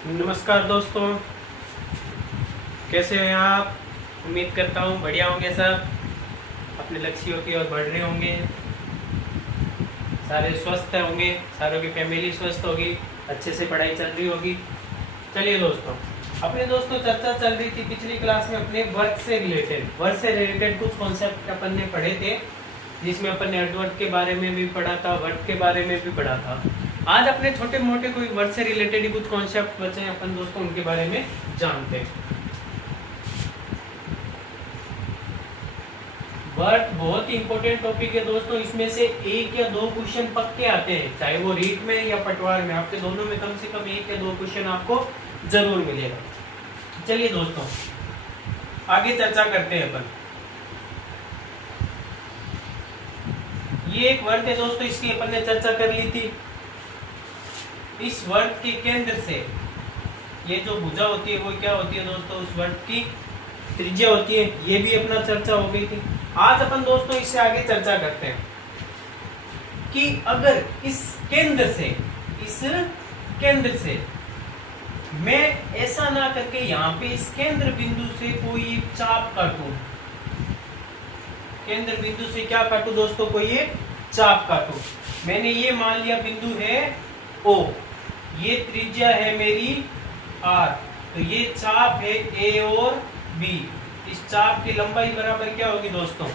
नमस्कार दोस्तों, कैसे हैं आप। उम्मीद करता हूँ बढ़िया होंगे सब, अपने लक्ष्यों की ओर बढ़ रहे होंगे, सारे स्वस्थ होंगे, सारों की फैमिली स्वस्थ होगी, अच्छे से पढ़ाई चल रही होगी। चलिए दोस्तों, अपने दोस्तों चर्चा चल रही थी पिछली क्लास में अपने वर्क से रिलेटेड कुछ कॉन्सेप्ट अपन ने पढ़े थे, जिसमें अपन ने एडवर्क के बारे में भी पढ़ा था, वर्क के बारे में भी पढ़ा था। आज अपने छोटे मोटे कोई वर्क से रिलेटेड ही कुछ कॉन्सेप्ट बचे हैं अपन दोस्तों, उनके बारे में जानते हैं। वर्क बहुत ही इंपॉर्टेंट टॉपिक है दोस्तों, इसमें से एक या दो क्वेश्चन पक्के आते हैं, चाहे वो रीट में या पटवार में, आपके दोनों में कम से कम एक या दो क्वेश्चन आपको जरूर मिलेगा। चलिए दोस्तों, आगे चर्चा करते हैं अपन। ये एक वर्क है दोस्तों, इसकी अपन ने चर्चा कर ली थी। इस वर्क के केंद्र से ये जो भुजा होती है वो क्या होती है दोस्तों, उस वर्क की त्रिज्या होती है। ये भी अपना चर्चा हो गई थी। आज अपन दोस्तों इससे आगे चर्चा करते हैं कि अगर इस केंद्र से मैं ऐसा ना करके यहाँ पे इस केंद्र बिंदु से कोई एक चाप काटूं, केंद्र बिंदु से क्या काटूं दोस्तों, कोई एक चाप काटूं। मैंने ये मान लिया बिंदु है O, ये त्रिज्या है मेरी R, तो ये चाप है A और B। इस चाप की लंबाई बराबर क्या होगी दोस्तों,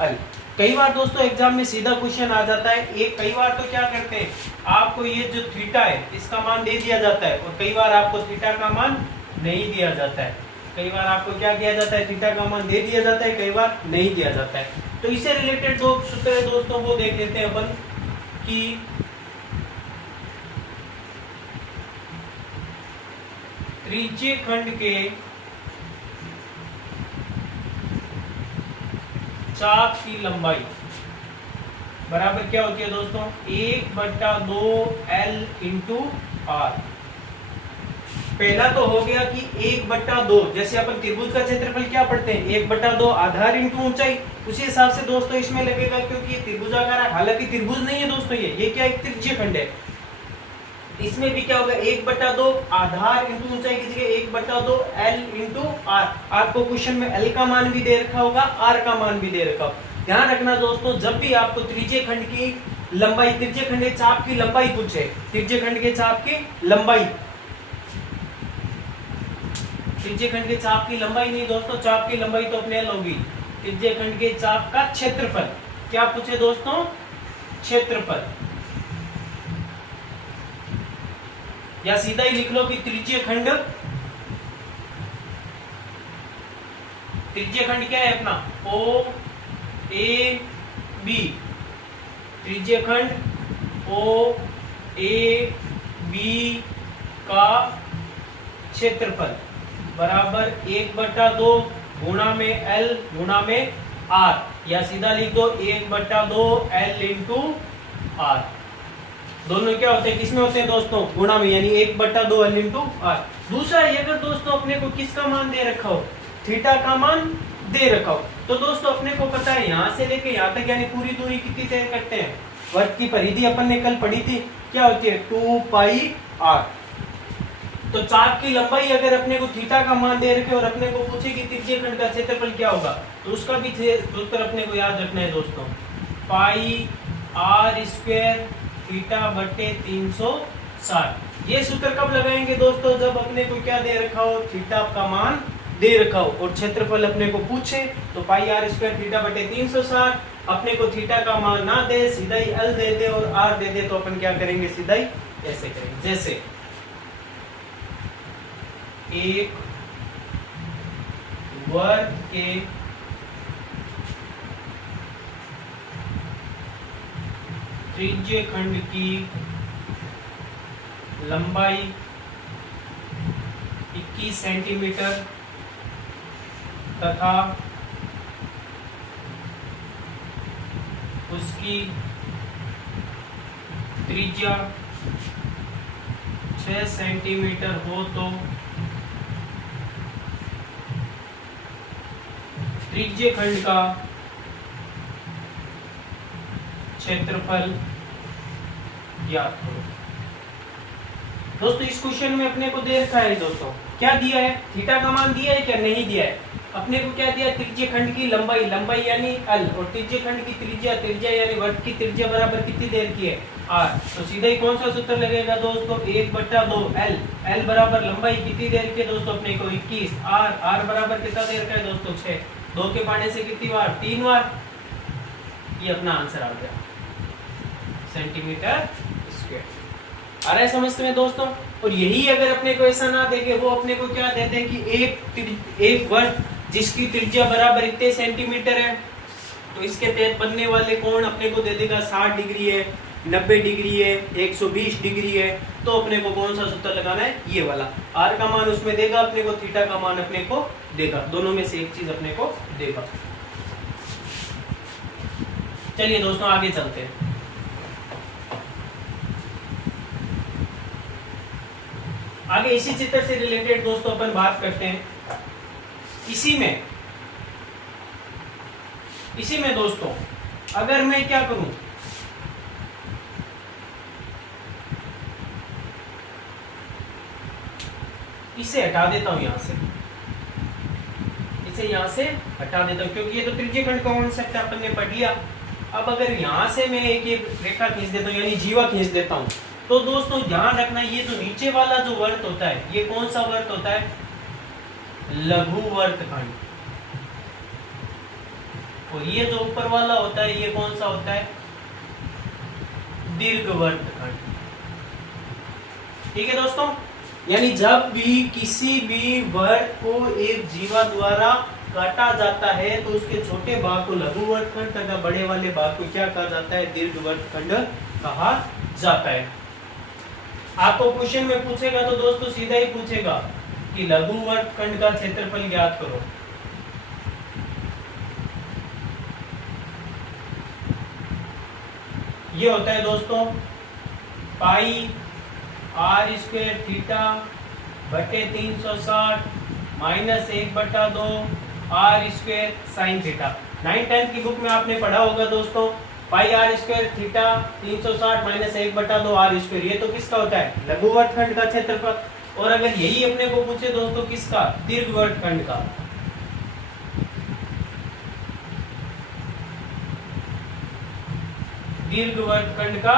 L। कई बार दोस्तों एग्जाम में सीधा क्वेश्चन आ जाता है, एक कई बार तो क्या करते हैं, आपको ये जो थीटा है इसका मान दे दिया जाता है, और कई बार आपको थीटा का मान नहीं दिया जाता है। कई बार आपको क्या किया जाता है, थीटा का मान दे दिया जाता है, कई बार नहीं दिया जाता है। तो इससे रिलेटेड दो सूत्र है दोस्तों, वो देख लेते हैं अपन कि त्रिज्य खंड के चाप की लंबाई बराबर क्या होती है दोस्तों, 1/2 L इंटू R। पहला तो हो गया कि 1/2, जैसे अपन त्रिभुज का क्षेत्रफल क्या पढ़ते हैं, 1/2 आधार इंटू ऊंचाई। उसी हिसाब से दोस्तों इसमें लगेगा, क्योंकि ये त्रिभुजाकार है, हालांकि त्रिभुज नहीं है दोस्तों, ये क्या एक त्रिज्य खंड है। इसमें भी क्या होगा, 1/2 आधार इंटू ऊंचाई की जगह 1/2 L इंटू R। आपको क्वेश्चन में L का मान भी दे रखा होगा, R का मान भी दे रखा होगा। ध्यान रखना दोस्तों, जब भी आपको त्रिज्य खंड की लंबाई, त्रिज्य खंड के चाप की लंबाई पूछे, त्रिज्य खंड के चाप की लंबाई, त्रिज्य खंड के चाप की लंबाई नहीं दोस्तों, चाप की लंबाई तो अपने L होगी। त्रिज्य खंड के चाप का क्षेत्रफल, क्या पूछे दोस्तों, क्षेत्रफल, या सीधा ही लिख लो कि त्रिज्य खंड क्या है अपना, O A B। त्रिज्य खंड O A B का क्षेत्रफल बराबर 1/2 गुणा में L गुणा में R, या सीधा लिख दो 1/2 L इंटू R। दोनों क्या होते हैं, किसमें होते हैं दोस्तों, गुणा में, यानी 1/2 L इंटू R। दूसरा, ये अगर दोस्तों अपने को किसका मान दे रखा हो, थीटा का मान दे रखा हो, तो दोस्तों अपने को पता है यहाँ से लेके यहाँ तक यानी पूरी दूरी कितनी तय करते हैं, वर्ग की परिधि अपन ने कल पढ़ी थी, क्या होती है 2πr। तो चाप की लंबाई अगर अपने को थीटा का मान दे रखे और अपने को पूछे कि त्रिज्य खंड का क्षेत्रफल क्या होगा, तो उसका भी सूत्र अपने को याद रखना है दोस्तों, πr² θ/360। ये सूत्र कब लगाएंगे दोस्तों, जब अपने को क्या दे रखा हो, थीटा का मान दे रखा हो और क्षेत्रफल अपने को पूछे, तो πr² θ/360। अपने को थीटा का मान ना दे, सीधा ही L दे दे और R दे दे, तो अपन क्या करेंगे, सीधा ही ऐसे करेंगे, जैसे एक वर्ग के त्रिज्य खंड की लंबाई 21 सेंटीमीटर तथा उसकी त्रिज्या 6 सेंटीमीटर हो, तो त्रिज्य खंड का क्षेत्रफल ज्ञात करो। दोस्तों इस क्वेश्चन में अपने को दे रखा है दोस्तों, क्या दिया है, थीटा का मान दिया है क्या, नहीं दिया है। अपने को क्या दिया, त्रिज्य खंड की लंबाई, लंबाई यानी l, और त्रिज्य खंड की त्रिज्या, त्रिज्या यानी वर्त की त्रिज्या बराबर कितनी देर की है, r। तो सीधा ही कौन सा सूत्र लगेगा दोस्तों, 1/2 l, l बराबर लंबाई कितनी देर की है दोस्तों, अपने को 21, r बराबर कितना देर का है दोस्तों, 6, 2 के पाने से कितनी बार, 3 बार। ये अपना आंसर आ गया, सेंटीमीटर स्क्वायर। आ रहा है समझ में दोस्तों। और यही अगर अपने को ऐसा ना देखे, वो अपने को क्या देते हैं कि एक वर्ग जिसकी त्रिज्या बराबर इतने सेंटीमीटर है, तो इसके तहत बनने वाले कोण अपने को दे देगा 60 डिग्री है, 90 डिग्री है, 120 डिग्री है। तो अपने को कौन सा सूत्र लगाना है, ये वाला। r का मान उसमें देगा अपने को, थीटा का मान अपने को देगा, दोनों में से एक चीज अपने को देगा। चलिए दोस्तों आगे चलते हैं। आगे इसी चित्र से रिलेटेड दोस्तों अपन बात करते हैं। इसी में दोस्तों अगर मैं क्या करूं, इसे हटा देता हूं, यहां से इसे यहां से हटा देता हूं, क्योंकि ये तो त्रिज्य खंड का कॉन्सेप्ट अपन ने पढ़ लिया। अब अगर यहां से मैं एक रेखा खींच देता हूं, यानी जीवा खींच देता हूं, तो दोस्तों ध्यान रखना, ये जो नीचे वाला जो वर्त होता है, ये कौन सा वर्त होता है, लघु वर्तखंड। और ये जो ऊपर वाला होता है, ये कौन सा होता है, दीर्घ वर्तखंड। ठीक है दोस्तों, यानी जब भी किसी भी वर्त को एक जीवा द्वारा काटा जाता है, तो उसके छोटे भाग को लघु वर्तखंड तथा बड़े वाले भाग को क्या कहा जाता है, दीर्घ वर्तखंड कहा जाता है। आपको क्वेश्चन में पूछेगा तो दोस्तों सीधा ही पूछेगा कि लघु वर्तखंड का क्षेत्रफल ज्ञात करो। ये होता है दोस्तों पाई r स्क्वायर थीटा बटे 360 minus 1/2 r square sine theta. 9th की बुक में आपने पढ़ा होगा दोस्तों, पाई r square theta 360 minus 1/2 r square. ये तो किसका होता है, लघु वर्तखंड का क्षेत्रफल। और अगर यही अपने को पूछे दोस्तों किसका, दीर्घ वर्तखंड का, दीर्घ वर्तखंड का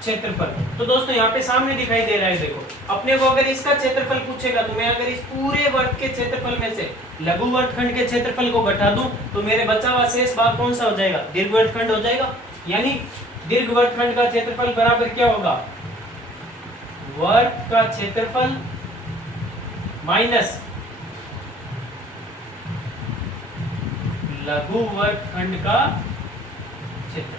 क्षेत्रफल, तो दोस्तों यहाँ पे सामने दिखाई दे रहा है, देखो अपने को अगर इसका क्षेत्रफल पूछेगा, तो मैं अगर इस पूरे वर्त के क्षेत्रफल में से लघु वर्तखंड के क्षेत्रफल को घटा दूं, तो मेरे बचा हुआ शेष भाग कौन सा हो जाएगा, दीर्घ वर्तखंड हो जाएगा। यानी दीर्घ वर्तखंड का क्षेत्रफल बराबर क्या होगा, वर्त का क्षेत्रफल माइनस लघु वर्तखंड का क्षेत्रफल।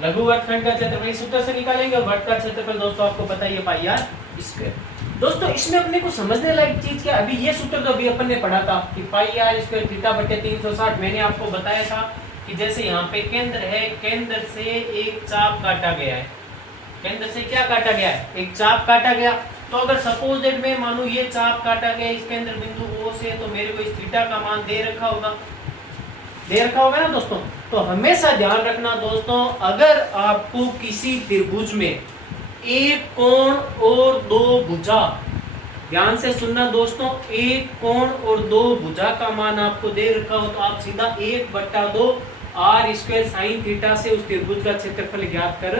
लघु वर्तखंड का क्षेत्रफल इस सूत्र से निकालेंगे, और वर्त का क्षेत्रफल दोस्तों आपको पता ही है पाई r स्क्वायर। दोस्तों इसमें अपने को समझने लायक चीज क्या, अभी ये सूत्र जो अभी अपन ने पढ़ा था कि पाई r स्क्वायर थीटा बटे 360, मैंने आपको बताया था कि जैसे यहाँ पे केंद्र है, केंद्र से एक चाप काटा गया है, केंद्र से क्या काटा गया है, एक चाप काटा गया। तो अगर सपोज दैट मैं मानूं ये चाप काटा गया इस केंद्र बिंदु O से, तो मेरे को इस थीटा का मान दे रखा होगा ना दोस्तों। तो हमेशा ध्यान रखना दोस्तों, अगर आपको किसी त्रिभुज में एक कोण और दो भुजा, ध्यान से सुनना दोस्तों, एक कोण और दो भुजा का मान आपको दे रखा हो, तो आप सीधा 1/2 r स्क्वायर साइन थीटा से उस त्रिभुज का क्षेत्रफल ज्ञात कर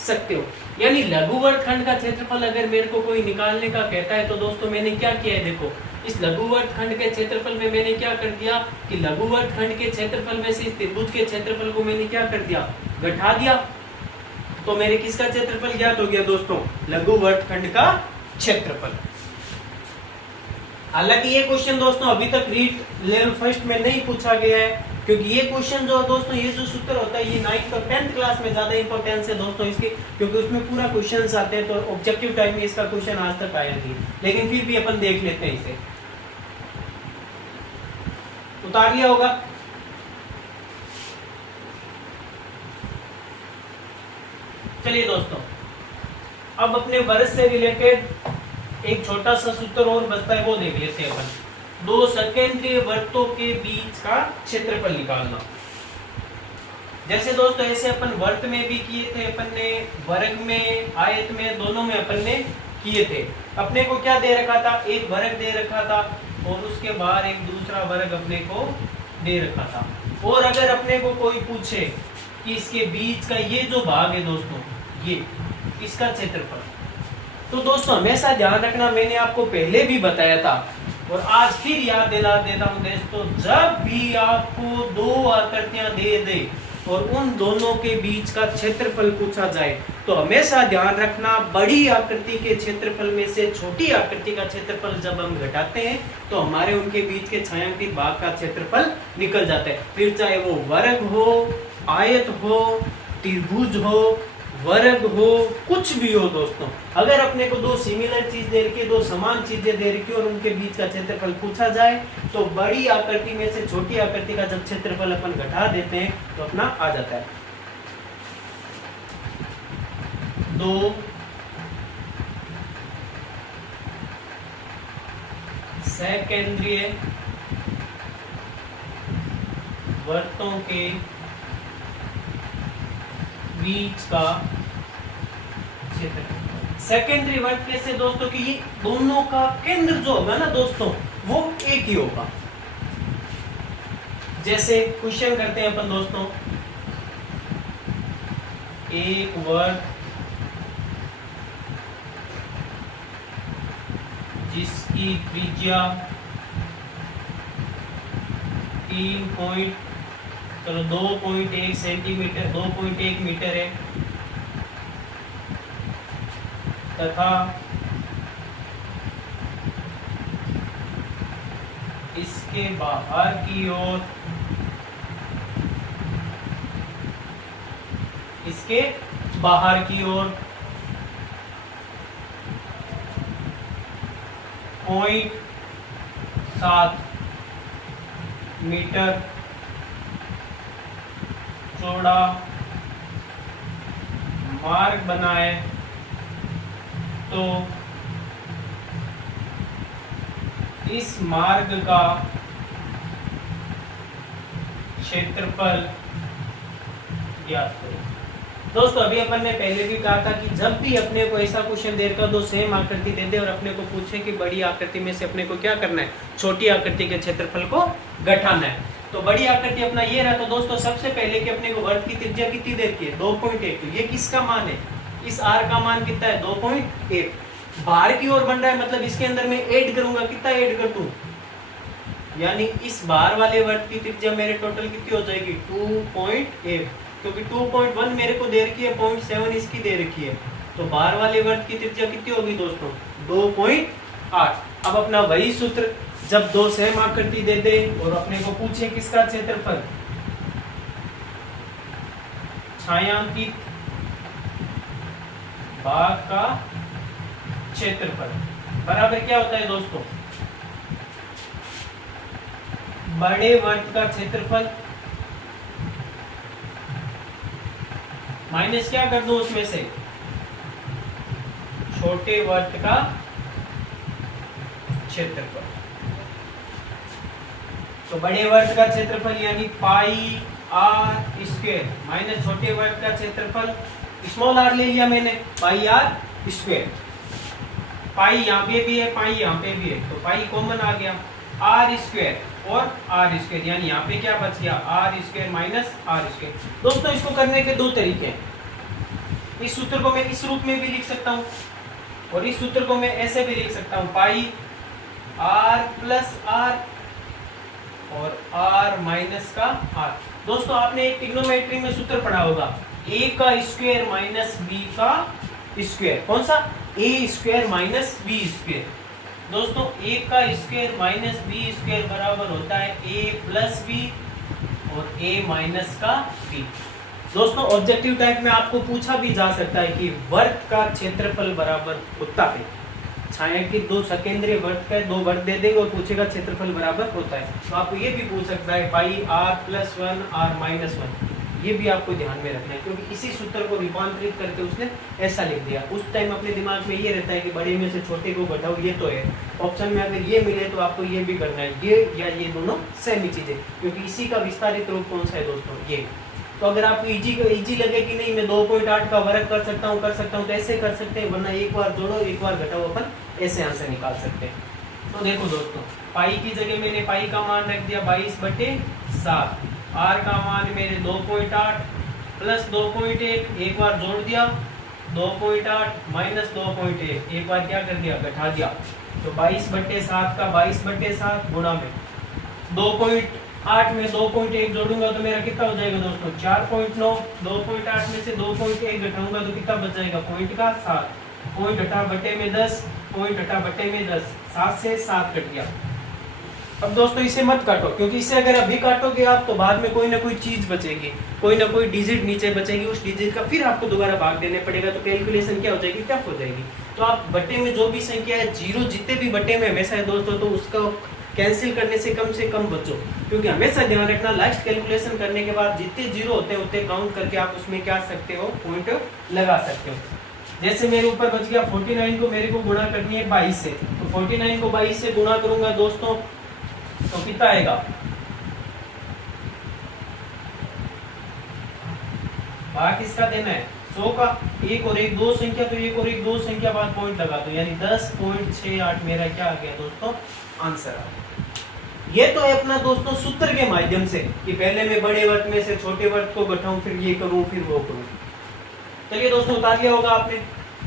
सकते हो। यानी लघु वर्तखंड का क्षेत्रफल अगर मेरे को कोई निकालने का कहता है, तो दोस्तों मैंने क्या किया है, देखो इस लघु वर्तखंड के क्षेत्रफल में मैंने क्या कर दिया कि लघु वर्तखंड के क्षेत्रफल में से इस त्रिभुज के क्षेत्रफल को मैंने क्या कर दिया, घटा दिया। तो मेरे किसका क्षेत्रफल ज्ञात हो गया दोस्तों, लघु वर्तखंड का क्षेत्रफल। हालांकि ये क्वेश्चन दोस्तों अभी तक रीट लेवल फर्स्ट में नहीं पूछा गया है, क्योंकि ये क्वेश्चन जो दोस्तों, ये जो सूत्र होता है, ये 9th और 10th क्लास में ज्यादा इंपॉर्टेंस है दोस्तों इसके, क्योंकि उसमें पूरा क्वेश्चंस आते हैं। तो ऑब्जेक्टिव टाइप में इसका क्वेश्चन आज तक आया नहीं, लेकिन फिर भी अपन देख लेते हैं। इसे उतार लिया होगा। चलिए दोस्तों, अब अपने वर्ष से रिलेटेड एक छोटा सा सूत्र और बचता है, वो देख लेते हैं अपन। दो सकेंद्रीय वृत्तों के बीच का क्षेत्रफल निकालना। जैसे दोस्तों ऐसे अपन वर्त में भी किए थे, अपन ने वर्ग में, आयत में, दोनों में अपन ने किए थे। अपने को क्या दे रखा था, एक वर्ग दे रखा था और उसके बाहर एक दूसरा वर्ग अपने को दे रखा था। और अगर अपने को कोई पूछे कि इसके बीच का ये जो भाग है दोस्तों, ये इसका क्षेत्रफल, तो दोस्तों हमेशा ध्यान रखना, मैंने आपको पहले भी बताया था और आज फिर याद दिला देता हूं दोस्तों, जब भी आपको दो आकृतियां दे दे और उन दोनों के बीच का क्षेत्रफल पूछा जाए तो हमेशा ध्यान रखना, बड़ी आकृति के क्षेत्रफल में से छोटी आकृति का क्षेत्रफल जब हम घटाते हैं तो हमारे उनके बीच के छायांकित भाग का क्षेत्रफल निकल जाता है। फिर चाहे वो वर्ग हो, आयत हो, त्रिभुज हो, वर्ग हो, कुछ भी हो दोस्तों, अगर अपने को दो सिमिलर चीज दे रखी है, दो समान चीजें दे रखी है और उनके बीच का क्षेत्रफल पूछा जाए तो बड़ी आकृति में से छोटी आकृति का जब क्षेत्रफल अपन घटा देते हैं तो अपना आ जाता है। दो सकेंद्रीय वृत्तों के बीच का क्षेत्रफल। सेकेंडरी वर्ग कैसे दोस्तों कि ये दोनों का केंद्र जो होगा ना दोस्तों वो एक ही होगा। जैसे क्वेश्चन करते हैं अपन दोस्तों, एक वर्ग जिसकी त्रिज्या 2.1 सेंटीमीटर 2.1 मीटर है तथा इसके बाहर की ओर पॉइंट 7 मीटर चौड़ा मार्ग बनाए तो इस मार्ग का क्षेत्रफल ज्ञात करें। दोस्तों अभी अपन ने पहले भी कहा था कि जब भी अपने को ऐसा क्वेश्चन दे कर दो सेम आकृति दे दे और अपने को पूछे कि बड़ी आकृति में से अपने को क्या करना है, छोटी आकृति के क्षेत्रफल को घटाना है। तो बड़ी आकृति अपना ये रहा। तो दोस्तों सबसे पहले कि अपने को वर्ग की त्रिज्या कितनी दे रखी है, 2.1। तो ये किसका मान है, इस r का मान कितना है, 2.1। बाहर की ओर बन रहा है मतलब इसके अंदर मैं ऐड करूंगा, कितना ऐड कर दूं, यानी इस बाहर वाले वर्ग की त्रिज्या मेरे टोटल कितनी हो जाएगी, 2.1, क्योंकि 2.1 मेरे को दे रखी है, 0.7 इसकी दे रखी है, तो बाहर वाले वर्ग की त्रिज्या कितनी होगी दोस्तों, 2.8। अब अपना वही सूत्र, जब दो सेम आकृति दे दे और अपने को पूछे किसका क्षेत्रफल, छायांकित भाग का क्षेत्रफल बराबर क्या होता है दोस्तों, बड़े वर्ग का क्षेत्रफल माइनस क्या कर दो उसमें से, छोटे वर्ग का क्षेत्रफल। तो बड़े वर्ग का क्षेत्रफल यानी पाई आर स्क्वायर माइनस छोटे वर्ग का क्षेत्रफल, स्मॉल आर ले लिया मैंने, पाई आर स्क्वायर। पाई यहाँ पे भी है, पाई यहाँ पे भी है, तो पाई कॉमन आ गया, आर स्क्वायर और आर स्क्वायर, यानी यहाँ पे क्या बच गया, R square minus R square. दोस्तों इसको करने के दो तरीके हैं, इस सूत्र को मैं इस रूप में भी लिख सकता हूँ और इस सूत्र को मैं ऐसे भी लिख सकता हूँ, पाई आर प्लस आर और आर माइनस का आर। दोस्तों आपने एक ट्रिग्नोमेट्री में सूत्र पढ़ा होगा, ए का स्क्वायर माइनस बी का स्क्वायर, कौन सा, ए स्क्वायर माइनस बी स्क्वायर। दोस्तों ए का स्क्वायर माइनस बी स्क्वायर बराबर होता है ए प्लस बी और ए माइनस का बी। दोस्तों ऑब्जेक्टिव टाइप में आपको पूछा भी जा सकता है कि वर्ग का क्षेत्रफल बराबर होता है, छायांकित दो सकेंद्रीय वर्ग का दो वर्ग दे देंगे और पूछेगा क्षेत्रफल बराबर होता है। तो आपको ये भी पूछ सकता है पाई आर प्लस 1 आर माइनस 1, ये भी आपको ध्यान में रखना है क्योंकि इसी सूत्र को रूपांतरित करके उसने ऐसा लिख दिया। उस टाइम अपने दिमाग में ये रहता है कि बड़े में से छोटे को घटाओ, ये तो है ऑप्शन में, अगर ये मिले तो आपको ये भी करना है, ये या ये दोनों सेम ही चीजें, क्योंकि इसी का विस्तारित रूप कौन सा है दोस्तों, ये तो अगर आपको इजी लगे कि नहीं मैं 2.8 का वर्ग कर सकता हूँ तो ऐसे कर सकते हैं, वरना एक बार जोड़ो एक बार घटाओ, अपन ऐसे आंसर निकाल सकते हैं। तो देखो दोस्तों, पाई की जगह मैंने पाई का मान रख दिया 22/7, आर का मान मेरे 2.8 प्लस 2.1, एक बार जोड़ दिया 2.8 माइनस 2.1, एक बार क्या कर दिया घटा दिया, तो 22/7 का 22/7 गुणा में 2.8 में 2.1 जोड़ूंगा तो मेरा कितना हो जाएगा दोस्तों 4.9, 2.8 में से 2.1 घटाऊंगा तो कितना बच जाएगा पॉइंट का 7, पॉइंट घटा बटे में 10, पॉइंट घटा बटे में 10, 7 से 7 कट गया। अब दोस्तों इसे मत काटो, क्योंकि इसे अगर अभी काटोगे आप तो बाद में कोई ना कोई चीज बचेगी, कोई ना कोई डिजिट नीचे बचेगी, उस डिजिट का फिर आपको दोबारा भाग देने पड़ेगा, तो कैलकुलेशन क्या हो जाएगी, टफ हो जाएगी। तो आप बटे में जो भी संख्या है, जीरो जितने भी बटे में हमेशा है दोस्तों, तो उसका कैंसिल करने से कम बचो, क्योंकि हमेशा ध्यान रखना लास्ट कैलकुलेशन करने के बाद जितने जीरो होते हैं उतने काउंट करके आप उसमें क्या सकते हो, पॉइंट लगा सकते हो। जैसे मेरे ऊपर बच गया 49 को मेरे को गुणा करनी है 22 से, तो 49 को 22 से गुणा करूंगा दोस्तों तो कितना आएगा, भाग किसका देना है 100 का, एक और एक दो संख्या, तो एक और एक दो संख्या बाद पॉइंट लगा दो, यानी 10.68 मेरा क्या आ गया दोस्तों आंसर आ गया। ये तो है अपना दोस्तों सूत्र के माध्यम से कि पहले मैं बड़े वर्ग में से छोटे वर्ग को घटाऊं, फिर ये करूं फिर वो करूं। चलिए दोस्तों उतार लिया होगा आपने।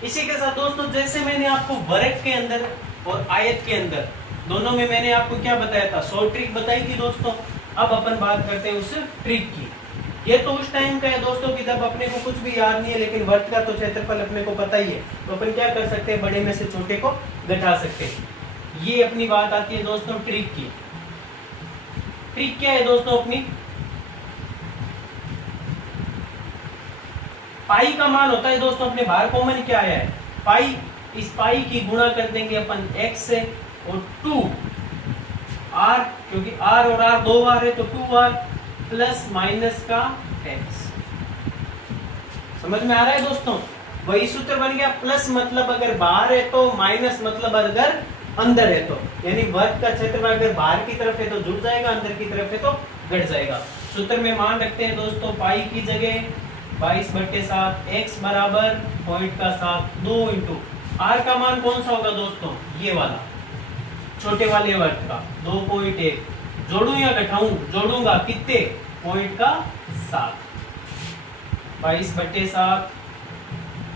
इसी के साथ दोस्तों जैसे मैंने आपको वर्ग के अंदर और आयत के अंदर दोनों में मैंने आपको क्या बताया था, शॉर्ट ट्रिक बताई थी दोस्तों। अब अपन बात करते हैं उस ट्रिक की। ये तो उस टाइम का है दोस्तों कि जब अपने को कुछ भी याद नहीं है, लेकिन वर्ग का तो क्षेत्रफल अपने को पता ही है, तो अपन क्या कर सकते हैं, बड़े में से छोटे को घटा सकते हैं। ये अपनी बात आती है दोस्तों ट्रिक की। ट्रिक क्या है दोस्तों अपनी, पाई का मान होता है दोस्तों अपने बाहर कॉमन क्या आया है पाई, इस पाई की गुणा कर देंगे अपन x से और 2 r, क्योंकि r और r दो बार है तो 2r प्लस माइनस का x। समझ में आ रहा है दोस्तों, वही सूत्र बन गया। प्लस मतलब अगर बाहर है तो, माइनस मतलब अगर अंदर है तो, यानी वर्ग का क्षेत्रफल अगर बाहर की तरफ है तो जुड़ जाएगा, अंदर की तरफ है तो घट जाएगा। सूत्र में मान रखते हैं दोस्तों पाई की जगह 22/7, x बराबर पॉइंट का 7, 2 इंटू r का मान कौन सा होगा दोस्तों, ये वाला छोटे वाले वर्ग का 2.1, जोड़ू या घटाऊं, जोड़ूंगा कितने, पॉइंट का 7, 22/7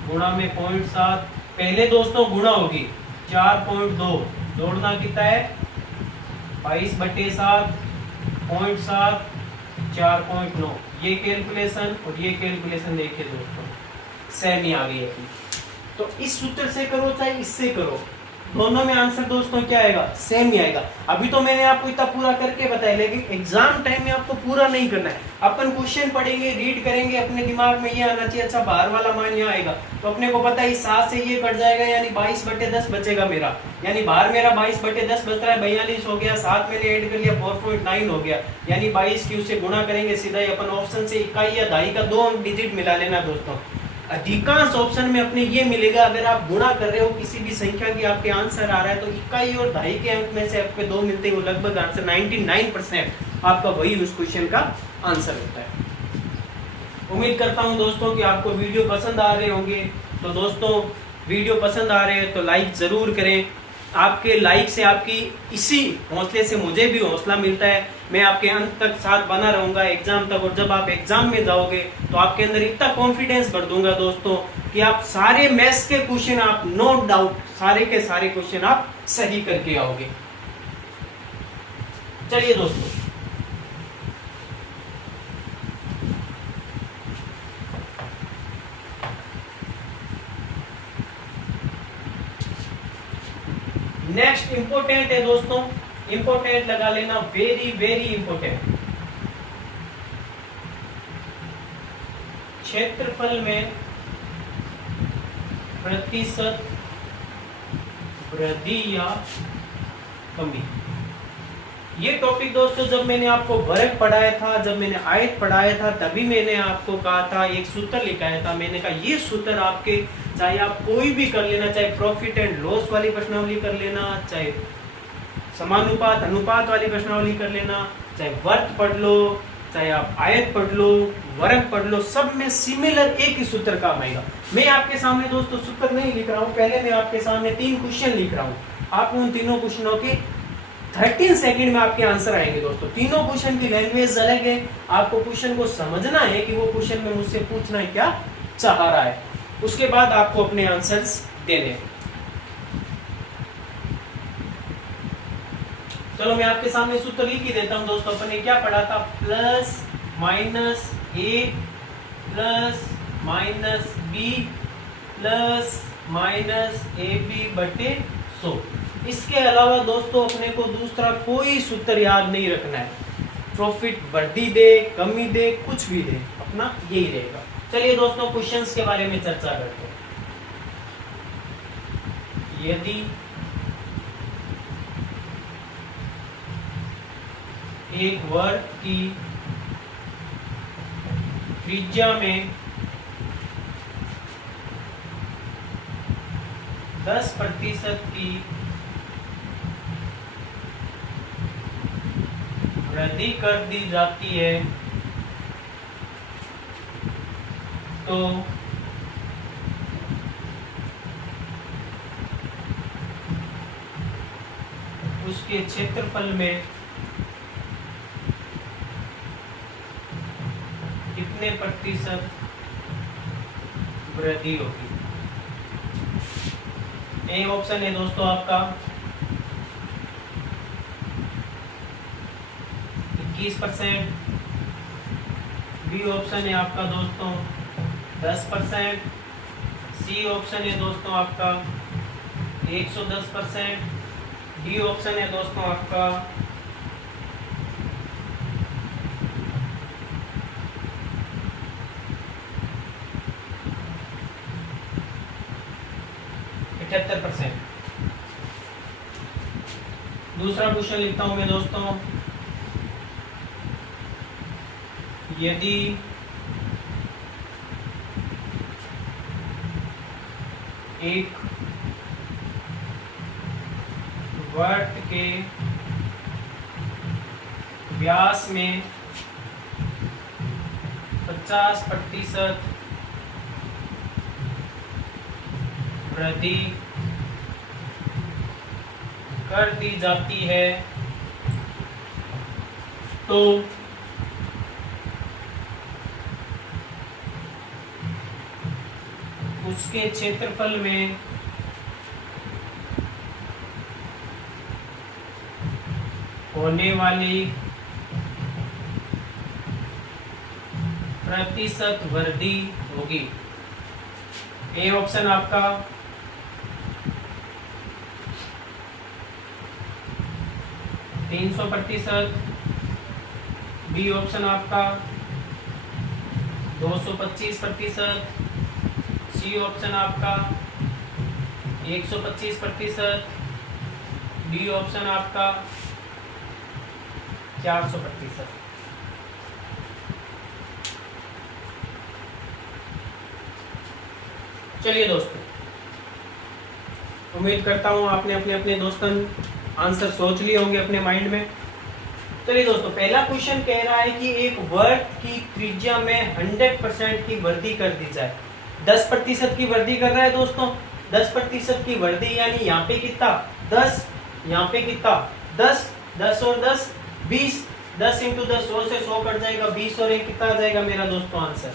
गुणा में 0.7, पहले दोस्तों गुणा होगी 4.2, जोड़ना कितना है 22/7 0.7 4.9, ये कैलकुलेशन और ये कैलकुलेशन देखिए दोस्तों सेम ही आ गई अपनी। तो इस सूत्र से करो चाहे इससे करो, दोनों में आंसर दोस्तों क्या आएगा, सेम ही आएगा। अभी तो मैंने आपको इतना पूरा करके बताया, लेकिन एग्जाम टाइम में आपको पूरा नहीं करना है। अपन क्वेश्चन पढ़ेंगे, रीड करेंगे, अपने दिमाग में ये आना चाहिए अच्छा बाहर वाला मान यहाँ आएगा, तो अपने को पता है 7 से ये कट जाएगा, यानी 22/10 बचेगा मेरा, यानी बाहर मेरा 22/10 बच रहा है, 42 हो गया, 7 मैंने ऐड कर लिया 4.9 हो गया, यानी 22 की उससे गुणा करेंगे सीधा ही अपन ऑप्शन से इकाई या दहाई का 2 डिजिट मिला लेना दोस्तों। अधिकांश ऑप्शन में अपने ये मिलेगा, अगर आप गुणा कर रहे हो किसी भी संख्या की आपके आंसर आ रहा है तो इकाई और दहाई के अंक में से आपके 2 मिलते हैं, वो लगभग आंसर 99% आपका वही उस क्वेश्चन का आंसर होता है। उम्मीद करता हूं दोस्तों कि आपको वीडियो पसंद आ रहे होंगे। तो दोस्तों वीडियो पसंद आ रहे हैं तो लाइक जरूर करें, आपके लाइक से आपकी इसी हौसले से मुझे भी हौसला मिलता है, मैं आपके अंत तक साथ बना रहूंगा एग्जाम तक, और जब आप एग्जाम में जाओगे तो आपके अंदर इतना कॉन्फिडेंस भर दूंगा दोस्तों कि आप सारे मैथ्स के क्वेश्चन आप नो डाउट सारे के सारे क्वेश्चन आप सही करके आओगे। चलिए दोस्तों नेक्स्ट इंपोर्टेंट है दोस्तों, इंपोर्टेंट लगा लेना, वेरी वेरी इंपोर्टेंट। क्षेत्रफल में प्रतिशत वृद्धि या कमी, ये टॉपिक दोस्तों जब मैंने आपको वर्ग पढ़ाया था, जब मैंने आयत पढ़ाया था, तभी मैंने आपको कहा था, एक सूत्र लिखाया था, मैंने कहा ये सूत्र आपके चाहे आप कोई भी कर लेना, चाहे प्रॉफिट एंड लॉस वाली प्रश्नावली कर लेना, चाहे समानुपात अनुपात वाली प्रश्नावली कर लेना, चाहे वर्त पढ़ लो, चाहे आप आयत पढ़ लो, वर्ग पढ़ लो, सब में सिमिलर एक ही सूत्र काम आएगा। मैं आपके सामने दोस्तों सूत्र नहीं लिख रहा हूँ, पहले मैं आपके सामने 3 क्वेश्चन लिख रहा हूँ। आप उन तीनों क्वेश्चनों के 13 सेकंड में आपके आंसर आएंगे दोस्तों। तीनों क्वेश्चन की लैंग्वेज अलग है, आपको क्वेश्चन को समझना है कि वो क्वेश्चन में मुझसे पूछना है क्या चाह रहा है, उसके बाद आपको अपने आंसर्स देने। चलो मैं आपके सामने सूत्र लिख ही देता हूं दोस्तों। अपन ने क्या पढ़ा था, plus minus A plus minus B plus minus A B बटे 100। इसके अलावा दोस्तों अपने को दूसरा कोई सूत्र याद नहीं रखना है। प्रॉफिट वृद्धि दे कमी दे कुछ भी दे, अपना यही रहेगा। चलिए दोस्तों क्वेश्चंस के बारे में चर्चा करते हैं। यदि एक वर्ग की त्रिज्या में 10% की वृद्धि कर दी जाती है तो उसके क्षेत्रफल में कितने प्रतिशत वृद्धि होगी। ए ऑप्शन है दोस्तों आपका 21%, बी ऑप्शन है आपका दोस्तों 10%, सी ऑप्शन है दोस्तों आपका 110%, डी ऑप्शन है दोस्तों आपका 78%। दूसरा क्वेश्चन लिखता हूं मैं दोस्तों। यदि एक वर्ग के व्यास में 50% वृद्धि कर दी जाती है तो उसके क्षेत्रफल में होने वाली प्रतिशत वृद्धि होगी। ए ऑप्शन आपका 300%, बी ऑप्शन आपका 225%, सी ऑप्शन आपका 125%, डी ऑप्शन आपका 400%। चलिए दोस्तों, उम्मीद करता हूं आपने अपने अपने दोस्तों आंसर सोच लिए होंगे अपने माइंड में। चलिए दोस्तों, पहला क्वेश्चन कह रहा है कि एक वर्ग की त्रिज्या में 100% की वृद्धि कर दी जाए। 10% की वृद्धि कर रहा है दोस्तों। 10% की वृद्धि यानी यहाँ पे कितना 10, यहाँ पे कितना 10, 10 और 10 20, 10 इंटू 10 100 से 100 कट जाएगा, 20 और 1 कितना आ जाएगा मेरा दोस्तों आंसर।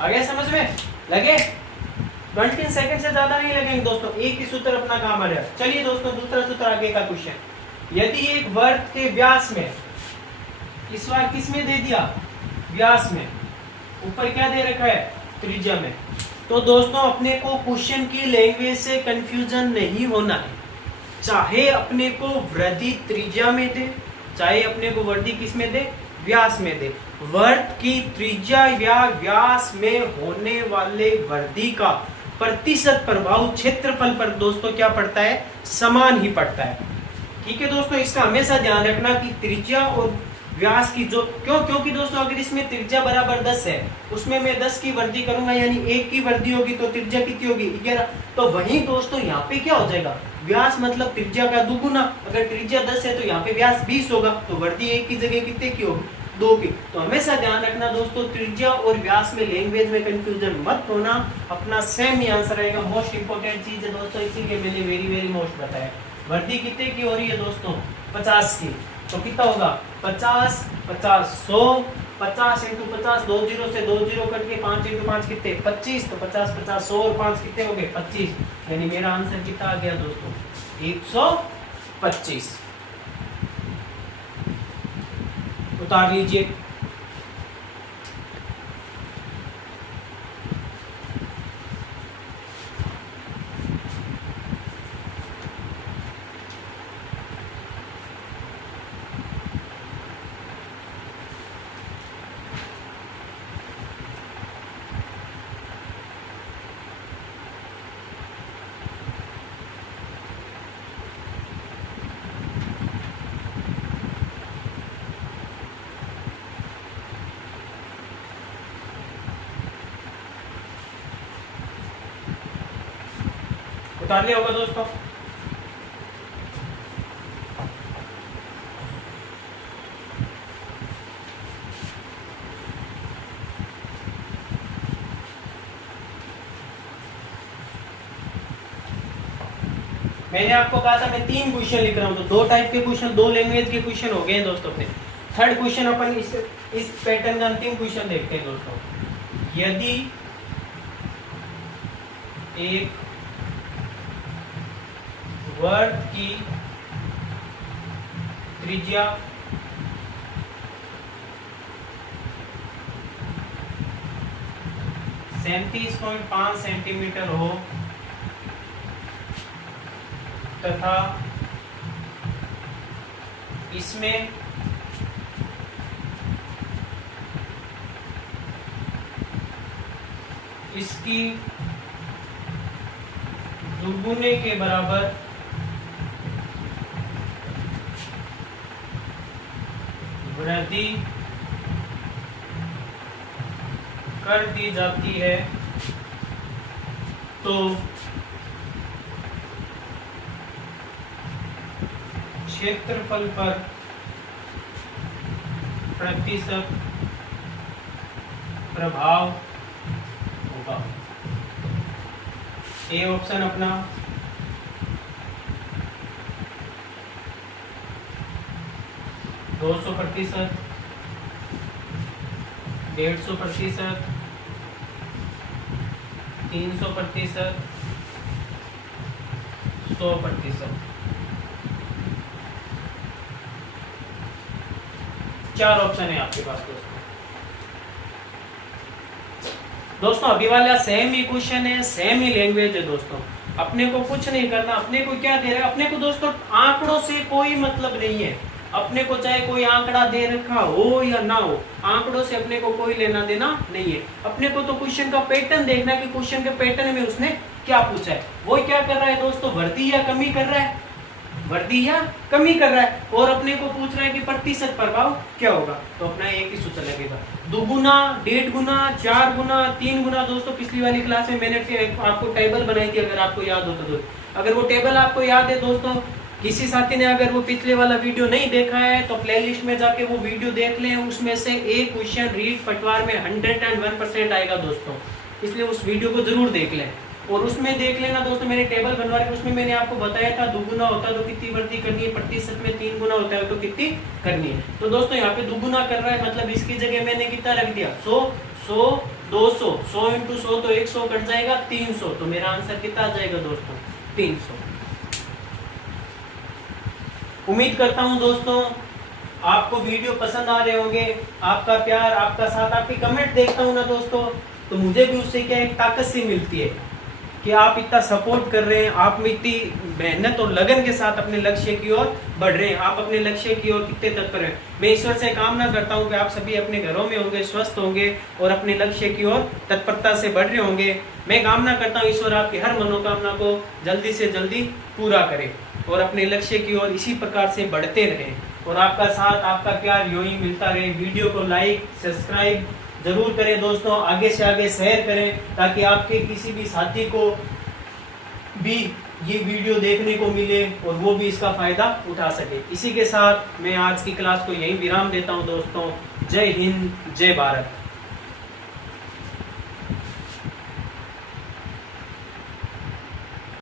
आ गया समझ में? लगे? 20 सेकंड से ज्यादा नहीं लगेंगे दोस्तों, एक ही सूत्र अपना काम आ रहा है। चलिए दोस्तों, दूसरा सूत्र आगे का क्वेश्चन। यदि एक वर्ग के व्यास में, इस बार किस में दे दिया व्यास में, ऊपर क्या दे रखा है त्रिज्या में। तो दोस्तों अपने को क्वेश्चन की लैंग्वेज से कंफ्यूजन नहीं होना है। चाहे अपने को वृद्धि त्रिज्या में दे, चाहे अपने को वृद्धि किस में दे व्यास में दे, वर्ग की त्रिज्या या व्यास में होने वाले वृद्धि का प्रतिशत प्रभाव क्षेत्रफल पर दोस्तों क्या पड़ता है, समान ही पड़ता है। ठीक है दोस्तों, इसका हमेशा ध्यान रखना कि त्रिज्या और व्यास की जो क्योंकि दोस्तों अगर इसमें त्रिज्या बराबर 10 है, उसमें मैं 10 की वृद्धि करूंगा यानी 1 की वृद्धि होगी तो त्रिज्या कितनी होगी 11। तो वहीं दोस्तों यहाँ पे क्या हो जाएगा, व्यास मतलब त्रिज्या का दुगुना। अगर त्रिज्या 10 है तो यहाँ पे व्यास 20 होगा, तो वृद्धि 1 की जगह कितने की होगी 2 की। तो हमेशा ध्यान रखना दोस्तों, त्रिज्या और व्यास में लैंग्वेज में कंफ्यूजन मत होना, अपना सेम ही आंसर आएगा। मोस्ट इंपोर्टेंट चीज है दोस्तों, इसीलिए मैंने वेरी मोस्ट बताया। वृद्धि कितने की हो रही है दोस्तों 50 की, तो कितना होगा 50 50 100, 50 इंटू 50 2 जीरो से 2 जीरो करके 5 इंटू 5 कितने 25, तो 50 50 100 और 5 कितने हो गए 25, यानी मेरा आंसर कितना आ गया दोस्तों 125। उतार लीजिए। उतार लिया होगा दोस्तों। मैंने आपको कहा था मैं 3 क्वेश्चन लिख रहा हूं, तो 2 टाइप के क्वेश्चन, 2 लैंग्वेज के क्वेश्चन हो गए दोस्तों अपने। थर्ड क्वेश्चन अपन इस पैटर्न का अंतिम क्वेश्चन देखते हैं दोस्तों। यदि एक वर्ग की त्रिज्या 37.5 सेंटीमीटर हो तथा इसमें इसकी दुगुने के बराबर वृद्धि कर दी जाती है, तो क्षेत्रफल पर प्रतिशत प्रभाव होगा। ए ऑप्शन अपना 200%, 150%, 300%, 100%। 4 ऑप्शन है आपके पास दोस्तों। अभी वाला सेम ही क्वेश्चन है, सेम ही लैंग्वेज है दोस्तों। अपने को कुछ नहीं करना, अपने को क्या दे रहा है, अपने को दोस्तों आंकड़ों से कोई मतलब नहीं है। अपने को चाहे कोई आंकड़ा दे रखा हो या ना हो, आंकड़ों से अपने को कोई लेना देना नहीं है। अपने को तो क्वेश्चन का पैटर्न देखना है कि क्वेश्चन के पैटर्न में उसने क्या पूछा है। वो क्या कर रहा है दोस्तों, वृद्धि या कमी कर रहा है, वृद्धि या कमी कर रहा है, और अपने को पूछ रहा है कि प्रतिशत प्रभाव क्या होगा। तो अपना एक ही सूत्र लगेगा, 2 गुना, 1.5 गुना, 4 गुना, 3 गुना। दोस्तों पिछली वाली क्लास में मैंने आपको टेबल बनाई थी, अगर आपको याद हो तो। अगर वो टेबल आपको याद है दोस्तों, किसी साथी ने अगर वो पिछले वाला वीडियो नहीं देखा है तो प्लेलिस्ट में जाके वो वीडियो देख लें। उसमें से एक क्वेश्चन रीड पटवार में 101% आएगा दोस्तों, इसलिए उस वीडियो को जरूर देख लें। और उसमें देख लेना दोस्तों, मैंने टेबल बनवा रखी, उसमें मैंने आपको बताया था 2 गुना होता है तो कितनी वृद्धि करनी है, प्रतिशत में 3 गुना होता है तो कितनी करनी है। तो दोस्तों यहाँ पे 2 गुना कर रहा है, मतलब इसकी जगह मैंने कितना रख दिया 100, 100, 200, 100 इंटू 100 तो 100 कट जाएगा 300, तो मेरा आंसर कितना आ जाएगा दोस्तों 300। उम्मीद करता हूं दोस्तों आपको वीडियो पसंद आ रहे होंगे। आपका प्यार, आपका साथ, आपके कमेंट देखता हूं ना दोस्तों, तो मुझे भी उससे क्या एक ताकत सी मिलती है कि आप इतना सपोर्ट कर रहे हैं, आप इतनी मेहनत और लगन के साथ अपने लक्ष्य की ओर बढ़ रहे हैं, आप अपने लक्ष्य की ओर कितने तत्पर हैं। मैं ईश्वर से कामना करता हूं कि आप सभी अपने घरों में होंगे, स्वस्थ होंगे और अपने लक्ष्य की ओर तत्परता से बढ़ रहे होंगे। मैं कामना करता हूं ईश्वर आपकी हर मनोकामना को जल्दी से जल्दी पूरा करे और अपने लक्ष्य की ओर इसी प्रकार से बढ़ते रहें। और आपका साथ, आपका प्यार यूं ही मिलता रहे। वीडियो को लाइक सब्सक्राइब जरूर करें दोस्तों, आगे से आगे शेयर करें ताकि आपके किसी भी साथी को भी ये वीडियो देखने को मिले और वो भी इसका फायदा उठा सके। इसी के साथ मैं आज की क्लास को यहीं विराम देता हूं दोस्तों। जय हिंद, जय भारत।